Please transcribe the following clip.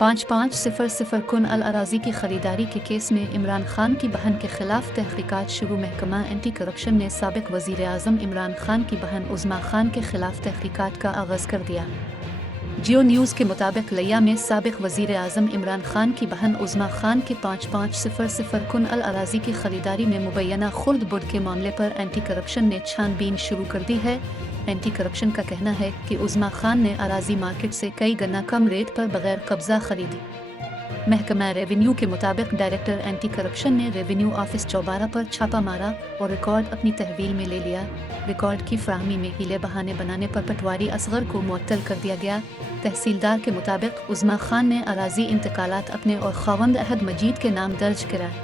5500 कुन अल अराजी की खरीदारी के केस में इमरान खान की बहन के खिलाफ तहकीकात शुरू। महकमा एंटी करप्शन ने साबिक वजीर आज़म इमरान खान की बहन उज़्मा खान के खिलाफ तहकीकात का आगाज़ कर दिया। जियो न्यूज़ के मुताबिक लिया में साबिक वजीर आज़म इमरान खान की बहन उज़्मा खान की 5500 कुन अल अराजी की खरीदारी में मुबैना खुर्द बुर्द के मामले पर एंटी करप्शन ने छानबीन शुरू कर दी है। एंटी करप्शन का कहना है कि उज़्मा खान ने अराजी मार्केट से कई गना कम रेट पर बगैर कब्जा खरीदी। महकमा रेवेन्यू के मुताबिक डायरेक्टर एंटी करप्शन ने रेवेन्यू ऑफिस चौबारा पर छापा मारा और रिकॉर्ड अपनी तहवील में ले लिया। रिकॉर्ड की फ्राहमी में हीले बहाने बनाने पर पटवारी असगर को मुअत्तल कर दिया गया। तहसीलदार के मुताबिक उज़्मा खान ने अराजी इंतकालात अपने और खावंद अहद मजीद के नाम दर्ज कराए।